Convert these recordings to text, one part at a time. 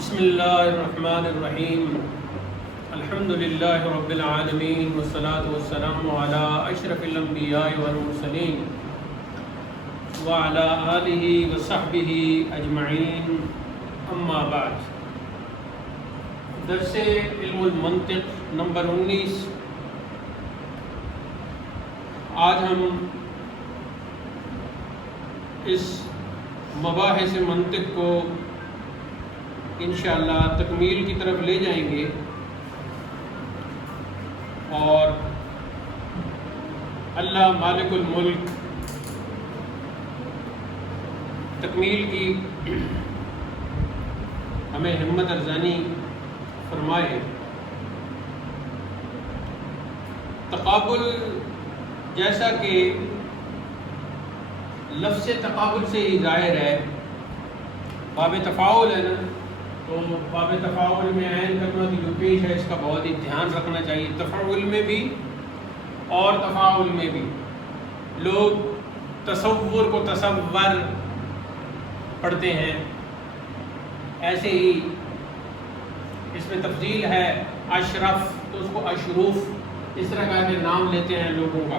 بسم اللہ الرحمن الرحیم الحمد للہ رب العالمین والصلاة والسلام علی اشرف الانبیاء والمرسلین وعلی آلہ وصحبہ اجمعین اما بعد۔ درس علم المنطق نمبر 19۔ آج ہم اس مباحث منطق کو انشاءاللہ تکمیل کی طرف لے جائیں گے اور اللہ مالک الملک تکمیل کی ہمیں ہمت افزانی فرمائے۔ تقابل، جیسا کہ لفظ تقابل سے ہی ظاہر ہے، باب تفاعل ہے نا، تو باب تفاعل میں عین کلمہ کی جو پیش ہے اس کا بہت ہی دھیان رکھنا چاہیے۔ تفاعل میں بھی اور تفاعل میں بھی لوگ تصور کو تصور پڑھتے ہیں، ایسے ہی اس میں تفضیل ہے اشرف تو اس کو اشروف اس طرح کا کے نام لیتے ہیں لوگوں کا،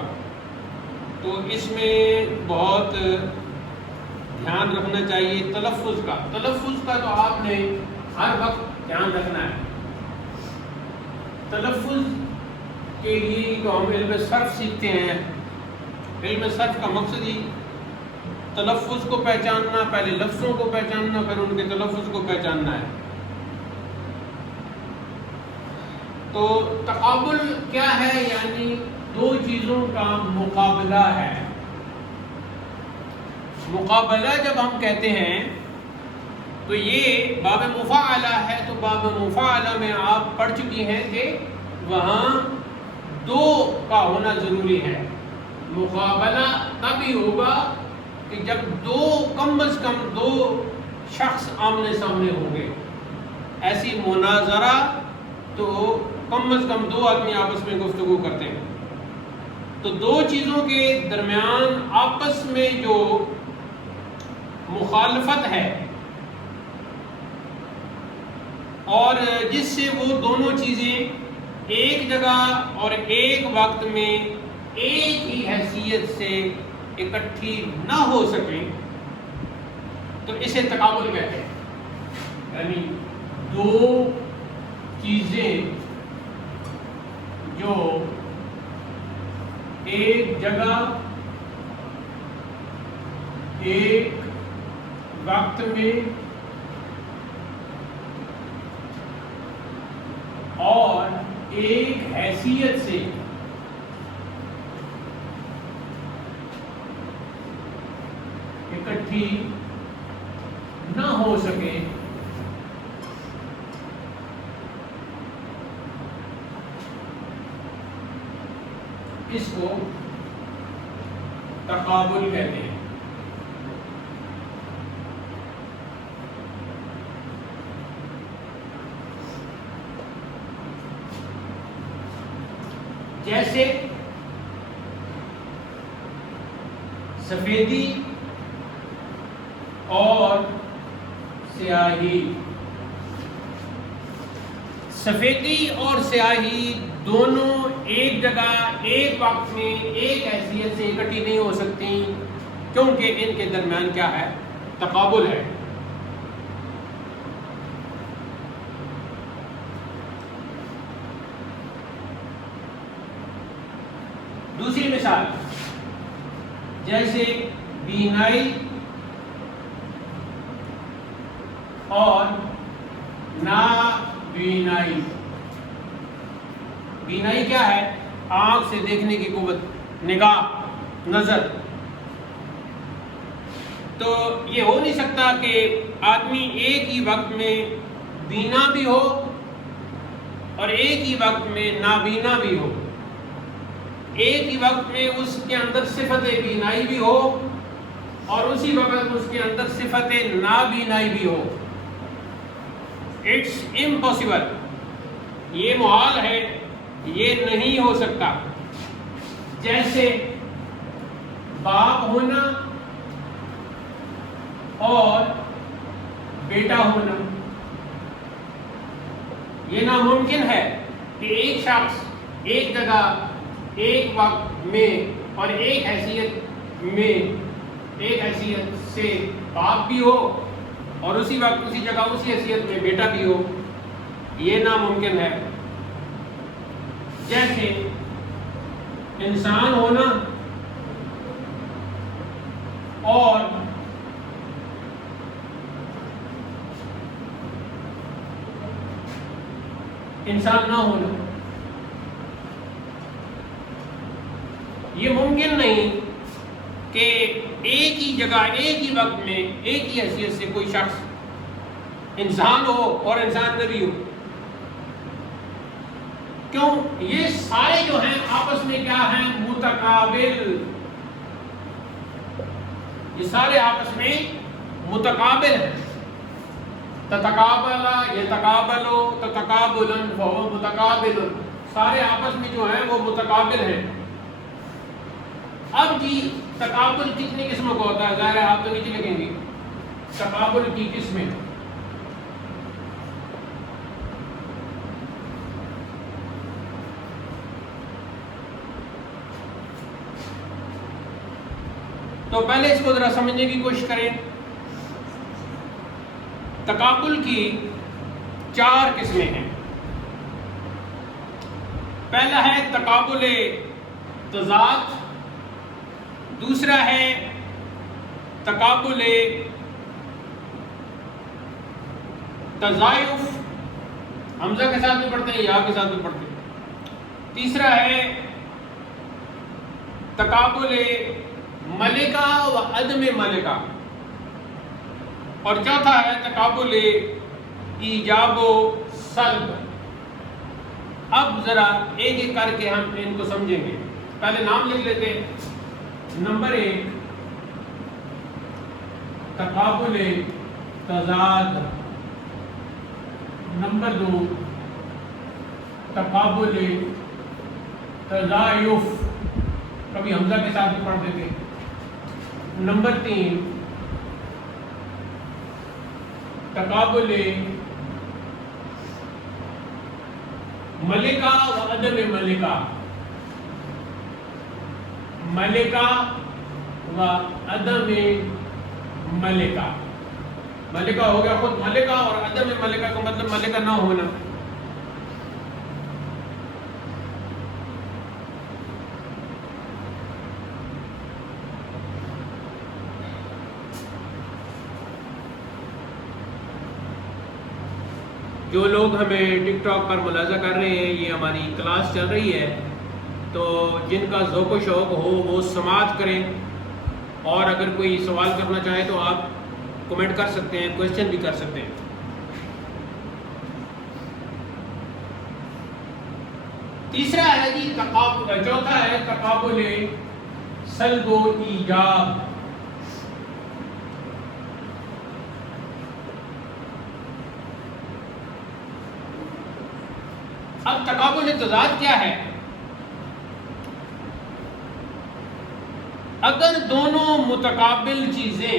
تو اس میں بہت دھیان رکھنا چاہیے تلفظ کا۔ تلفظ کا تو آپ نے ہر وقت دھیان رکھنا ہے۔ تلفظ کے لیے تو ہم علم صرف سیکھتے ہیں۔ علم صرف کا مقصد ہی تلفظ کو پہچاننا، پہلے لفظوں کو پہچاننا، پھر ان کے تلفظ کو پہچاننا ہے۔ تو تقابل کیا ہے؟ یعنی دو چیزوں کا مقابلہ ہے۔ مقابلہ جب ہم کہتے ہیں تو یہ باب مفاعلہ ہے، تو باب مفاعلہ میں آپ پڑھ چکی ہیں کہ وہاں دو کا ہونا ضروری ہے۔ مقابلہ تبھی ہوگا کہ جب کم از کم دو شخص آمنے سامنے ہوں گے۔ ایسی مناظرہ تو کم از کم دو آدمی آپس میں گفتگو کرتے ہیں۔ تو دو چیزوں کے درمیان آپس میں جو مخالفت ہے اور جس سے وہ دونوں چیزیں ایک جگہ اور ایک وقت میں ایک ہی حیثیت سے اکٹھی نہ ہو سکیں تو اسے تقابل کہتے ہیں۔ یعنی دو چیزیں جو ایک جگہ ایک وقت میں اور ایک حیثیت سے اکٹھی نہ ہو سکے اس کو تقابل کہتے ہیں۔ جیسے سفیدی اور سیاہی۔ سفیدی اور سیاہی دونوں ایک جگہ ایک وقت میں ایک حیثیت سے اکٹھی نہیں ہو سکتی، کیونکہ ان کے درمیان کیا ہے؟ تقابل ہے۔ دوسری مثال، جیسے بینائی اور نابینائی۔ بینائی کیا ہے؟ آنکھ سے دیکھنے کی قوت، نگاہ، نظر۔ تو یہ ہو نہیں سکتا کہ آدمی ایک ہی وقت میں بینا بھی ہو اور ایک ہی وقت میں نابینا بھی ہو، ایک ہی وقت میں اس کے اندر صفت بینائی بھی ہو اور اسی وقت اس کے اندر صفت نابینائی بھی ہو۔ اٹس امپاسبل، یہ محال ہے، یہ نہیں ہو سکتا۔ جیسے باپ ہونا اور بیٹا ہونا، یہ ناممکن ہے کہ ایک شخص ایک جگہ ایک وقت میں اور ایک حیثیت سے باپ بھی ہو اور اسی وقت اسی جگہ اسی حیثیت میں بیٹا بھی ہو، یہ ناممکن ہے۔ جیسے انسان ہونا اور انسان نہ ہونا، یہ ممکن نہیں کہ ایک ہی جگہ ایک ہی وقت میں ایک ہی حیثیت سے کوئی شخص انسان ہو اور انسان نہ بھی ہو۔ کیوں؟ یہ سارے جو ہیں آپس میں کیا ہیں؟ متقابل، یہ سارے آپس میں متقابل ہیں۔ تتقابل یتقابل تتقابلا فهو متقابل، سارے آپس میں جو ہیں وہ متقابل ہیں۔ اب جی تقابل کتنی قسموں کا ہوتا ہے؟ ظاہر ہے آپ تو نیچے لکھیں گے تقابل کی قسمیں۔ تو پہلے اس کو ذرا سمجھنے کی کوشش کریں۔ تقابل کی 4 قسمیں ہیں۔ پہلا ہے تقابل تضاد، دوسرا ہے تقابل تضاعف، حمزہ کے ساتھ بھی پڑھتے ہیں یا کے ساتھ بھی پڑھتے ہیں، تیسرا ہے تقابل ملکہ و عدم ملکہ، اور چوتھا ہے تقابل ایجاب و سلب۔ اب ذرا ایک ایک کر کے ہم ان کو سمجھیں گے۔ پہلے نام لکھ لیتے ہیں۔ نمبر 1 تقابل تضاد، نمبر 2 تقابل تضاعف، کبھی حمزہ کے ساتھ بھی پڑھ دیتے ہیں۔ نمبر 3 تقابل ملکہ و عدم ملکہ، ملکہ و عدم ملکہ۔ ملکہ ہو گیا خود ملکہ، اور عدم ملکہ کا مطلب ملکہ نہ ہونا۔ جو لوگ ہمیں ٹک ٹاک پر ملاحظہ کر رہے ہیں، یہ ہماری کلاس چل رہی ہے، تو جن کا ذوق و شوق ہو وہ سماعت کریں، اور اگر کوئی سوال کرنا چاہے تو آپ کمنٹ کر سکتے ہیں، کوئسچن بھی کر سکتے ہیں۔ تیسرا ہے جی تقابل، چوتھا ہے تقابل سلب و ایجاب۔ اب تقابل تضاد کیا ہے؟ اگر دونوں متقابل چیزیں،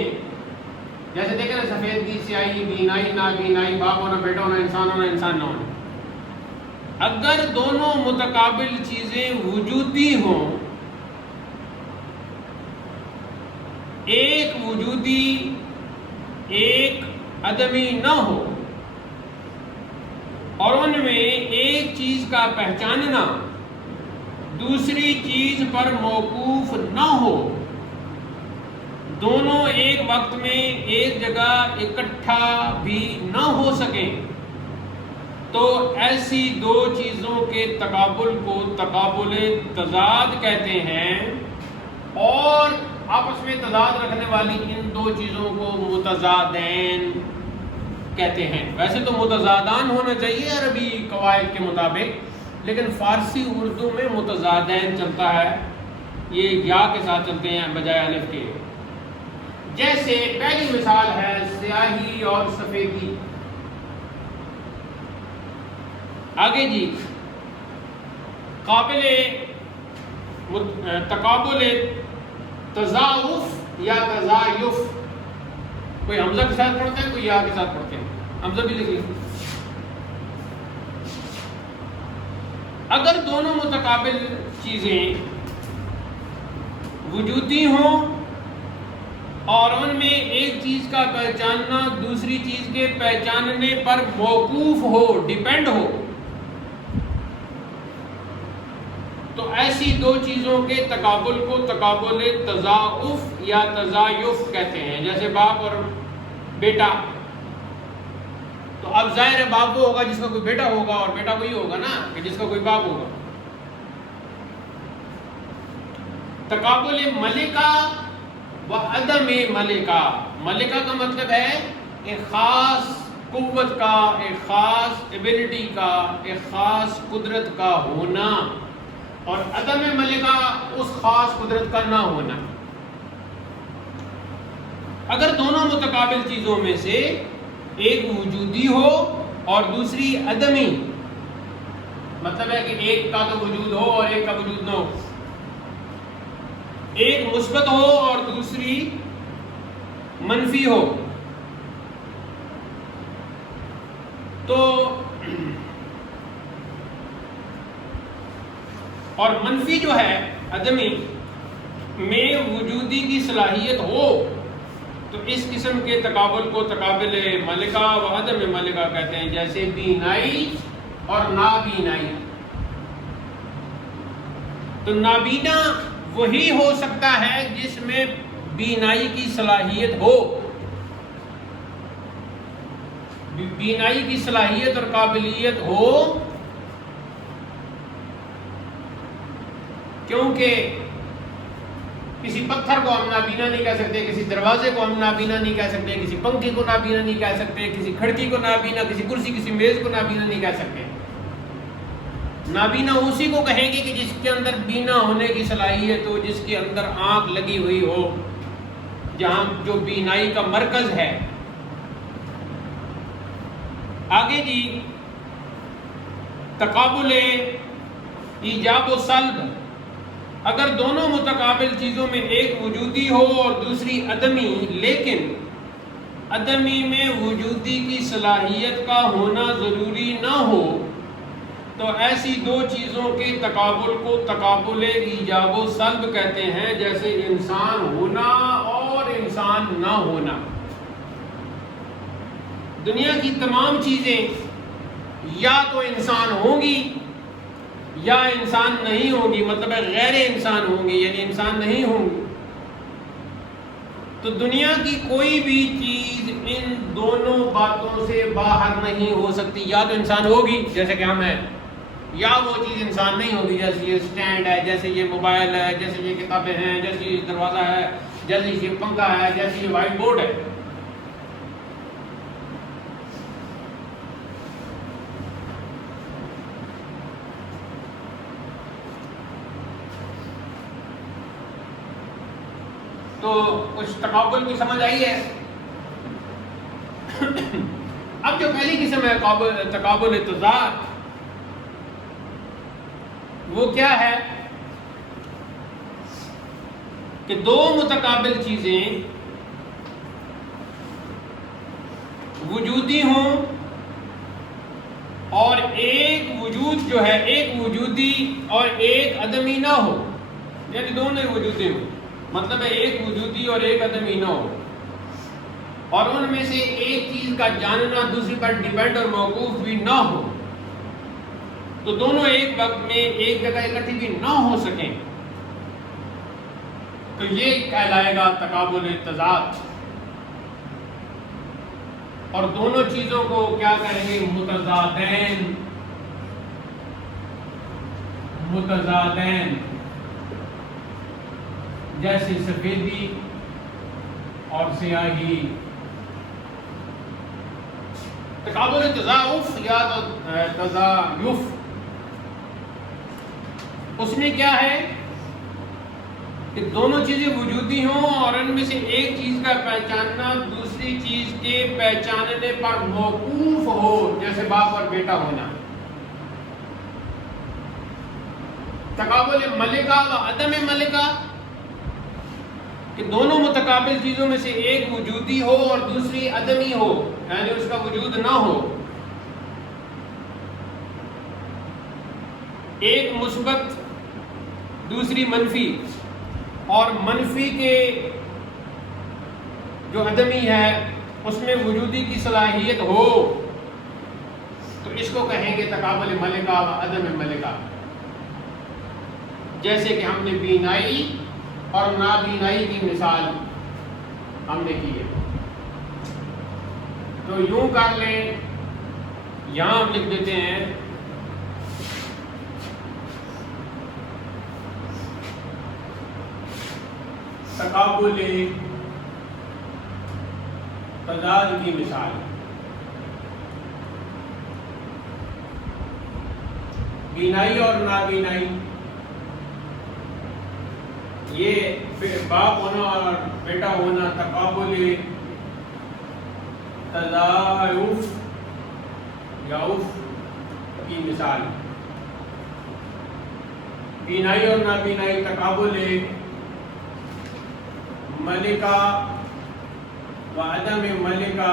جیسے دیکھیں نا سفیدی سیاہی، بینائی نا بینائی، باپ ہونا بیٹا ہونا، انسان نہ ہونا، اگر دونوں متقابل چیزیں وجودی ہوں، ایک وجودی ایک عدمی نہ ہو، اور ان میں ایک چیز کا پہچاننا دوسری چیز پر موقوف نہ ہو، دونوں ایک وقت میں ایک جگہ اکٹھا بھی نہ ہو سکیں، تو ایسی دو چیزوں کے تقابل کو تقابل تضاد کہتے ہیں، اور آپس میں تضاد رکھنے والی ان دو چیزوں کو متضادین کہتے ہیں۔ ویسے تو متضادان ہونا چاہیے عربی قواعد کے مطابق، لیکن فارسی اردو میں متضادین چلتا ہے، یہ یا کے ساتھ چلتے ہیں بجائے الف کے۔ جیسے پہلی مثال ہے سیاہی اور سفیدی۔ آگے جی تقابل تضاعف یا تضاعف، کوئی حمزہ کے ساتھ پڑھتا ہے، کوئی یا کے ساتھ پڑھتے ہیں۔ حمزہ بھی لکھ لیں۔ اگر دونوں متقابل چیزیں وجودی ہوں اور ان میں ایک چیز کا پہچاننا دوسری چیز کے پہچاننے پر موقوف ہو، ڈیپینڈ ہو، تو ایسی دو چیزوں کے تقابل کو تقابل تضاعف یا تضاعف کہتے ہیں. جیسے باپ اور بیٹا، تو اب ظاہر ہے باپ وہ ہوگا جس کا کوئی بیٹا ہوگا، اور بیٹا وہی ہوگا نا کہ جس کا کوئی باپ ہوگا. تقابل ملکہ و عدم ملکہ. ملکہ کا مطلب ہے ایک خاص قوت کا، ایک خاص ایبلٹی کا، ایک خاص قدرت کا ہونا، اور عدم ملکہ اس خاص قدرت کا نہ ہونا. اگر دونوں متقابل چیزوں میں سے ایک وجودی ہو اور دوسری عدمی، مطلب ہے کہ ایک کا تو وجود ہو اور ایک کا وجود نہ ہو، ایک مثبت ہو اور دوسری منفی ہو، تو اور منفی جو ہے عدمی میں وجودی کی صلاحیت ہو، تو اس قسم کے تقابل کو تقابل ملکہ و عدم ملکہ کہتے ہیں. جیسے بینائی اور نابینائی. تو نابینا وہی ہو سکتا ہے جس میں بینائی کی صلاحیت ہو. بینائی کی صلاحیت اور قابلیت ہو، کیونکہ کسی پتھر کو ہم نابینا نہیں کہہ سکتے، کسی دروازے کو ہم نابینا نہیں کہہ سکتے، کسی پنکھے کو نابینا نہیں کہہ سکتے، کسی کھڑکی کو نابینا، کسی کرسی کسی میز کو نابینا نہیں کہہ سکتے. نابینا اسی کو کہیں گے کہ جس کے اندر بینا ہونے کی صلاحیت ہو، جس کے اندر آنکھ لگی ہوئی ہو، جہاں جو بینائی کا مرکز ہے. آگے جی، تقابل ایجاب و سلب. اگر دونوں متقابل چیزوں میں ایک وجودی ہو اور دوسری عدمی، لیکن عدمی میں وجودی کی صلاحیت کا ہونا ضروری نہ ہو، تو ایسی دو چیزوں کے تقابل کو تقابل ایجاب و سلب کہتے ہیں. جیسے انسان ہونا اور انسان نہ ہونا. دنیا کی تمام چیزیں یا تو انسان ہوں گی یا انسان نہیں ہوں گی، مطلب ہے غیر انسان ہوں گی، یعنی انسان نہیں ہوں گی. تو دنیا کی کوئی بھی چیز ان دونوں باتوں سے باہر نہیں ہو سکتی. یا تو انسان ہوگی جیسے کہ ہم ہیں، یا وہ چیز انسان نہیں ہوگی. جیسے یہ سٹینڈ ہے، جیسے یہ موبائل ہے، جیسے یہ کتابیں ہیں، جیسے یہ دروازہ ہے، جیسے یہ پنکھا ہے، جیسے یہ وائٹ بورڈ ہے. تو کچھ تقابل کی سمجھ آئی ہے. اب جو پہلی قسم ہے تقابل تضاد، وہ کیا ہے کہ دو متقابل چیزیں وجودی ہوں اور ایک وجود جو ہے ایک وجودی اور ایک عدمی نہ ہو، یعنی دونوں وجودی ہوں، مطلب ہے ایک وجودی اور ایک عدمی نہ ہو، اور ان میں سے ایک چیز کا جاننا دوسری پر ڈیپینڈ اور موقوف بھی نہ ہو، تو دونوں ایک وقت میں ایک جگہ اکٹھی بھی نہ ہو سکیں، تو یہ کہلائے گا تقابل تضاد. اور دونوں چیزوں کو کیا کہیں گے؟ متضادین. متضادین جیسے سفیدی اور سیاہی. تقابل تضاعف یا تضاعف، اس میں کیا ہے کہ دونوں چیزیں وجودی ہوں اور ان میں سے ایک چیز کا پہچاننا دوسری چیز کے پہچاننے پر موقوف ہو، جیسے باپ اور بیٹا ہونا. تقابل ملکہ و عدم ملکہ، کہ دونوں متقابل چیزوں میں سے ایک وجودی ہو اور دوسری عدمی ہو، یعنی اس کا وجود نہ ہو. ایک مثبت دوسری منفی، اور منفی کے جو عدمی ہے اس میں وجودی کی صلاحیت ہو تو اس کو کہیں گے تقابل ملکہ و عدم ملکہ. جیسے کہ ہم نے بینائی اور نابینائی کی مثال ہم نے کی ہے. تو یوں کر لیں، یہاں ہم لکھ دیتے ہیں تقابل تضاد کی مثال. بینائی اور نابینائی، یہ باپ ہونا اور بیٹا ہونا تقابل تضاعف یا عف کی مثال. بینائی اور نابینائی تقابل ملکہ و عدم ملکہ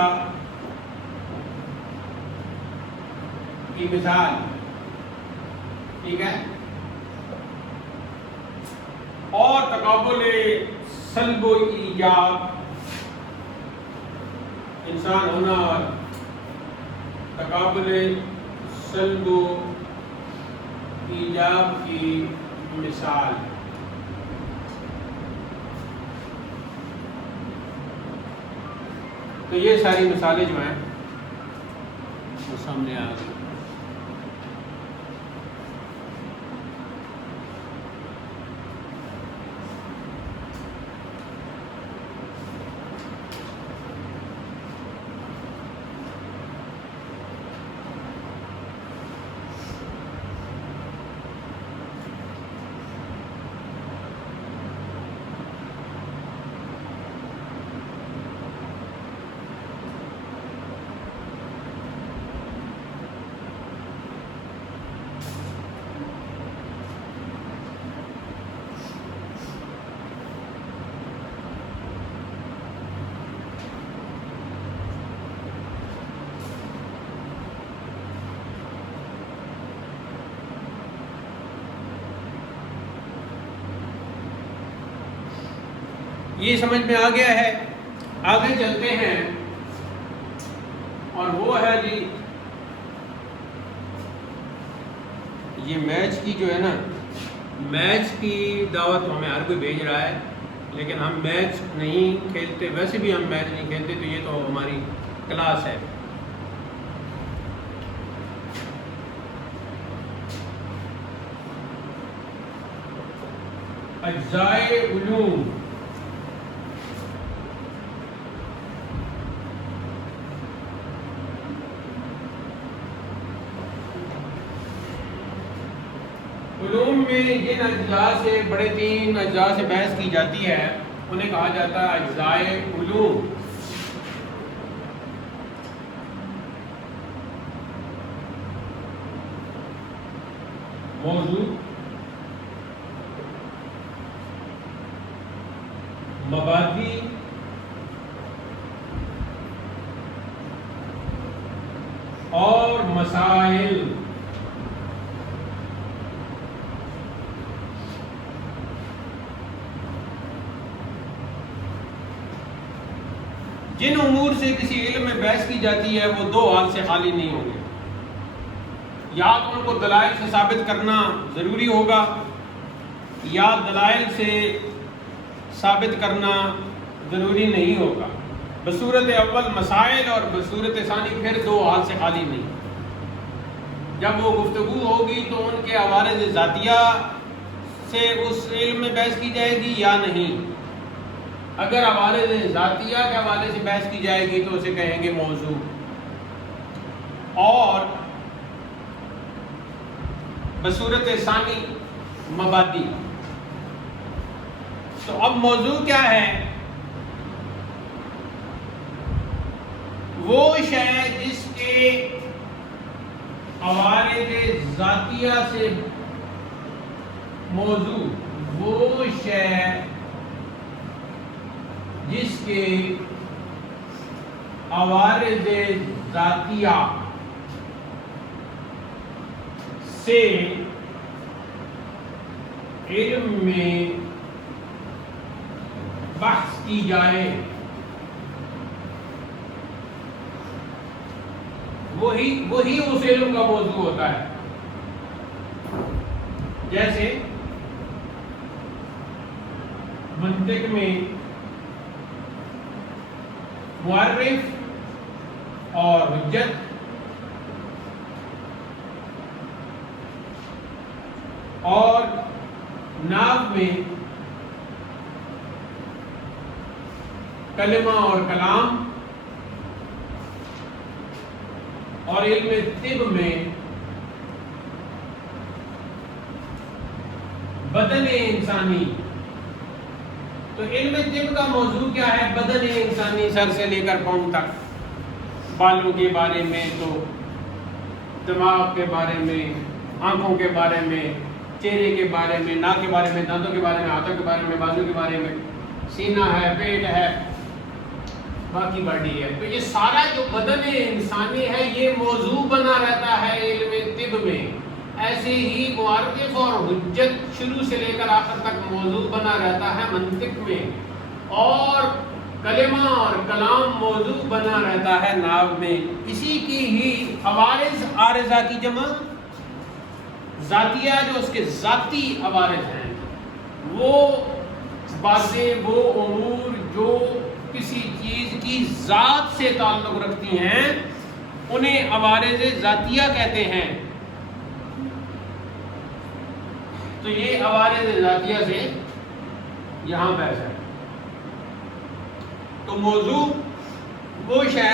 کی مثال. ٹھیک ہے. اور تقابل سلب و ایجاب، انسان ہونا اور تقابل سلب و ایجاب کی مثال. تو یہ ساری مثالیں جو ہیں وہ سامنے آ گئی. یہ سمجھ میں آ گیا ہے. آگے چلتے ہیں، اور وہ ہے جی یہ میچ کی جو ہے نا، میچ کی دعوت ہمیں ہر کوئی بھیج رہا ہے، لیکن ہم میچ نہیں کھیلتے. ویسے بھی ہم میچ نہیں کھیلتے، تو یہ تو ہماری کلاس ہے. اجزائے علوم، علوم میں جن اجزاء سے بڑے 3 اجزاء سے بحث کی جاتی ہے انہیں کہا جاتا ہے اجزائے علوم. موضوع، مبادی، اور مسائل. جن امور سے کسی علم میں بحث کی جاتی ہے وہ 2 حال سے خالی نہیں ہوں گے. یا تو ان کو دلائل سے ثابت کرنا ضروری ہوگا، یا دلائل سے ثابت کرنا ضروری نہیں ہوگا. بصورت اول مسائل اور بصورت ثانی پھر 2 حال سے خالی نہیں. جب وہ گفتگو ہوگی تو ان کے عوارض ذاتیہ سے اس علم میں بحث کی جائے گی یا نہیں. اگر عوارض ذاتیہ کے حوالے سے بحث کی جائے گی تو اسے کہیں گے موضوع. اور بصورت ثانی مبادی. تو اب موضوع کیا ہے؟ وہ شے جس کے عوارض ذاتیہ سے موضوع، وہ شے جس کے عوارض ذاتیہ سے علم میں بحث کی جائے وہی اس علم کا موضوع ہوتا ہے. جیسے منطق میں معرف اور حجت، اور نحو میں کلمہ اور کلام، اور علم طب میں بدن انسانی. تو علم طب کا موضوع کیا ہے؟ بدن انسانی، سر سے لے کر پاؤں تک، بالوں کے بارے میں، تو دماغ کے بارے میں، آنکھوں کے بارے میں، چہرے کے بارے میں، ناک کے بارے میں، دانتوں کے بارے میں، ہاتھوں کے بارے میں، بازو کے بارے میں، سینہ ہے، پیٹ ہے، باقی باڈی ہے. تو یہ سارا جو بدن انسانی ہے یہ موضوع بنا رہتا ہے علم طب میں. ایسے ہی معرف اور حجت شروع سے لے کر آخر تک موضوع بنا رہتا ہے منطق میں، اور کلمہ اور کلام موضوع بنا رہتا ہے نحو میں. اسی کی ہی عوارض، عارضہ کی جمع ذاتیہ، جو اس کے ذاتی عوارض ہیں، وہ باتیں، وہ امور جو کسی چیز کی ذات سے تعلق رکھتی ہیں انہیں عوارض ذاتیہ کہتے ہیں. تو یہ عوارض ذاتیہ سے یہاں بحث ہے. تو موضوع وہ شے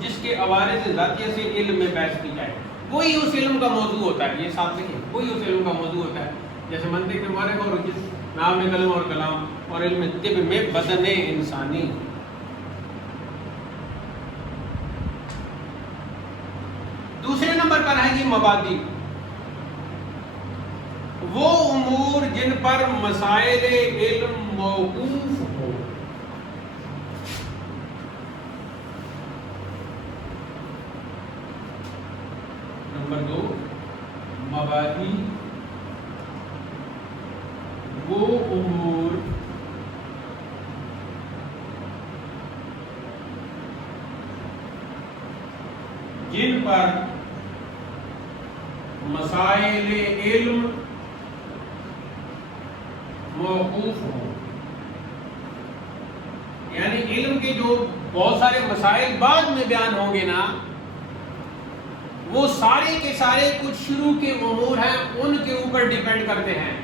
جس کے عوارض ذاتیہ سے علم میں بحث کی جائے وہی اس علم کا موضوع ہوتا ہے. یہ ساتھ لکھیں، وہی اس علم کا موضوع ہوتا ہے. جیسے منطق میں معرف اور حجت، نحو میں کلمہ اور کلام، اور علم طب میں بدن انسانی. دوسرے نمبر پر ہے جی مبادی، وہ امور جن پر مسائل علم موقوف ہو. نمبر 2 مبادی، وہ امور جن پر مسائل علم موقوف ہوں. یعنی علم کے جو بہت سارے مسائل بعد میں بیان ہوں گے نا، وہ سارے کے سارے کچھ شروع کے امور ہیں، ان کے اوپر ڈیپینڈ کرتے ہیں.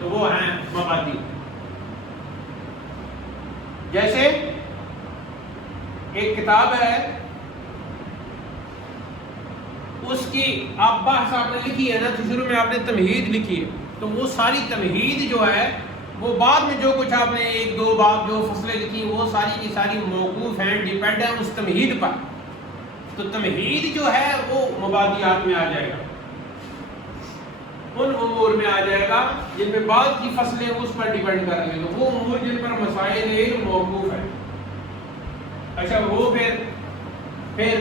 تو وہ ہیں مبادی. جیسے ایک کتاب ہے، اس کی آپ بحث آپ نے لکھی ہے نا، تو شروع میں آپ نے تمہید لکھی ہے. تو وہ ساری تمہید جو ہے وہ بعد میں جو کچھ آپ نے ایک دو باب جو فصلیں لکھی وہ ساری کی ساری موقوف ہیں، ڈیپینڈ ہیں اس تمہید پر. تو تمہید جو ہے وہ مبادیات میں آ جائے گا، ان امور میں آ جائے گا جن میں بعد کی فصلیں اس پر ڈیپینڈ کر رہی ہیں. تو وہ امور جن پر مسائل علم موقوف ہے. اچھا، وہ پھر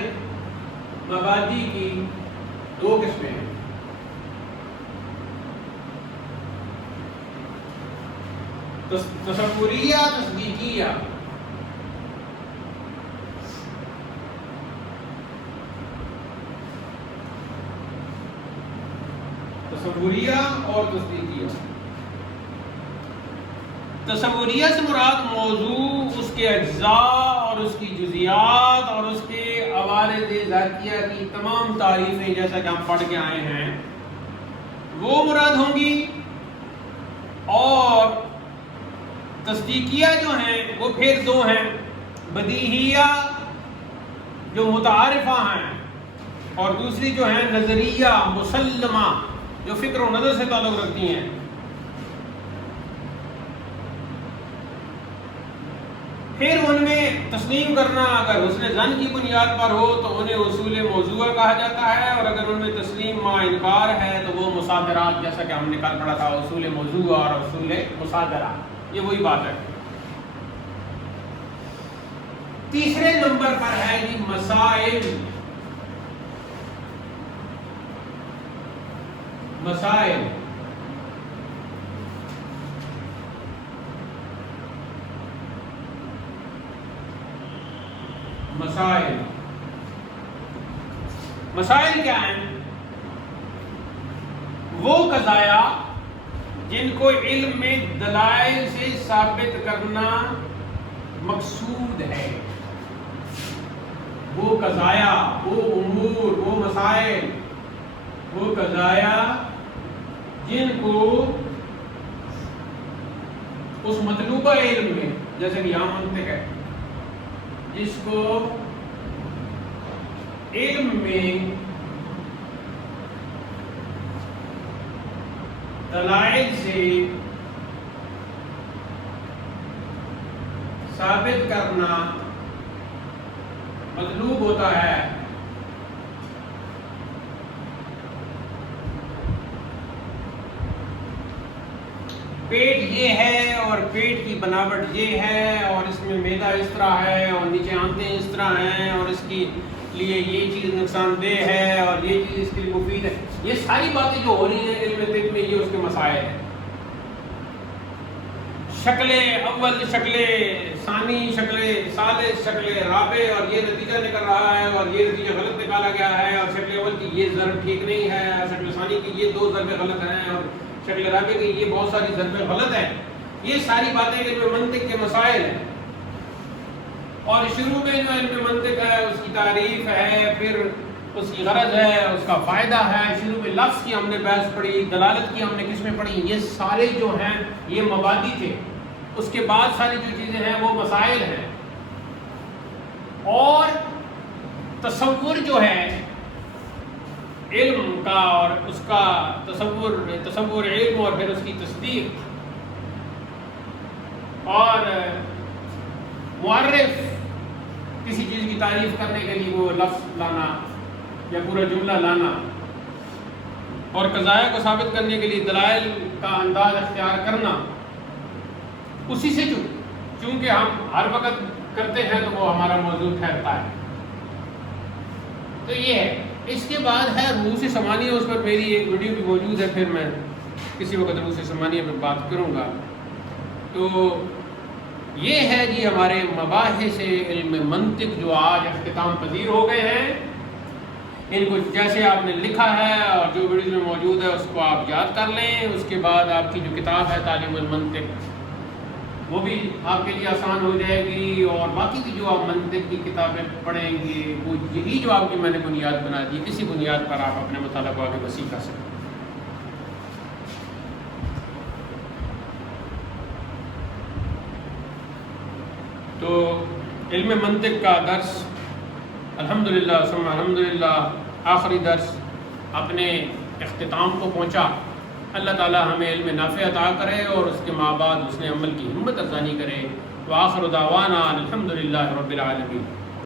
مبادی کی دو قسمیں ہیں. تصوریہ، تصدیقیہ. تصوریہ اور تصدیقیہ. تصوریہ سے مراد موضوع، اس کے اجزاء اور اس کی جزیات اور اس کے عوارض ذاتیہ کی تمام تعریفیں جیسا کہ ہم پڑھ کے آئے ہیں وہ مراد ہوں گی. اور تصدیقیہ جو ہیں وہ پھر دو ہیں، بدیہیہ جو متعارفہ ہیں، اور دوسری جو ہیں نظریہ مسلمہ جو فکر و نظر سے تعلق رکھتی ہیں. پھر ان میں تسلیم کرنا اگر حسن ظن کی بنیاد پر ہو تو انہیں اصول موضوعہ کہا جاتا ہے، اور اگر ان میں تسلیم ما انکار ہے تو وہ مصادرات، جیسا کہ ہم نے کل پڑھا تھا، اصول موضوعہ اور اصول مصادرہ، یہ وہی بات ہے. تیسرے نمبر پر ہے جی مسائل. مسائل، مسائل، مسائل کیا ہیں؟ وہ قضایا جن کو علم میں دلائل سے ثابت کرنا مقصود ہے، وہ قضایا، وہ امور، وہ مسائل، وہ قضایا جن کو اس مطلوبہ علم میں، جیسے کہ یہاں منطق ہے، جس کو علم میں دلائل سے ثابت کرنا مطلوب ہوتا ہے، پیٹ یہ ہے اور پیٹ کی بناوٹ یہ ہے اور اس میں معدہ اس طرح ہے اور نیچے آنتیں اس طرح ہیں اور اس کے لیے یہ چیز نقصان دہ ہے اور یہ چیز اس کے لیے مفید ہے، یہ ساری باتیں جو ہو رہی ہیں علم طب میں، یہ اس کے مسائل ہیں۔ شکل اول، شکل ثانی، شکل ثالث، شکل رابع، اور یہ نتیجہ نکل رہا ہے اور یہ نتیجہ غلط نکالا گیا ہے، اور شکل اول کی یہ ضرب ٹھیک نہیں ہے، اور شکل ثانی کی یہ 2 ضربیں غلط ہیں، اور شکل رابع کی یہ بہت ساری ضربیں غلط ہیں۔ یہ ساری باتیں علم منطق کے مسائل ہیں، اور شروع میں جو علم منطق ہے اس کی تعریف ہے، پھر اس کی غرض ہے، اس کا فائدہ ہے، شروع میں لفظ کی ہم نے بحث پڑھی، دلالت کی ہم نے قسمیں پڑھی، یہ سارے جو ہیں یہ مبادی تھے۔ اس کے بعد ساری جو چیزیں ہیں وہ مسائل ہیں، اور تصور جو ہے علم کا اور اس کا تصور علم اور پھر اس کی تصدیق، اور معرف کسی چیز کی تعریف کرنے کے لیے وہ لفظ لانا یا پورا جملہ لانا، اور قضایا کو ثابت کرنے کے لیے دلائل کا انداز اختیار کرنا، اسی سے چونکہ ہم ہر وقت کرتے ہیں تو وہ ہمارا موضوع ٹھہرتا ہے۔ تو یہ ہے۔ اس کے بعد ہے رؤوس ثمانیہ، اس پر میری ایک ویڈیو بھی موجود ہے، پھر میں کسی وقت رؤوس ثمانیہ پہ بات کروں گا۔ تو یہ ہے جی ہمارے مباحث علم منطق جو آج اختتام پذیر ہو گئے ہیں۔ ان کو جیسے آپ نے لکھا ہے اور جو ویڈیو میں موجود ہے اس کو آپ یاد کر لیں۔ اس کے بعد آپ کی جو کتاب ہے تعلیم المنطق وہ بھی آپ کے لیے آسان ہو جائے گی، اور باقی کی جو آپ منطق کی کتابیں پڑھیں گے وہ یہی جو آپ کی میں نے بنیاد بنا دی، اسی بنیاد پر آپ اپنے مطالعہ کو آگے وسیع کر سکیں۔ تو علم منطق کا درس الحمدللہ ثم الحمدللہ آخری درس اپنے اختتام کو پہنچا۔ اللہ تعالی ہمیں علم نافع عطا کرے اور اس کے بعد اس نے عمل کی ہمت افزانی کرے۔ وآخر دعوانا الحمدللہ رب العالمین۔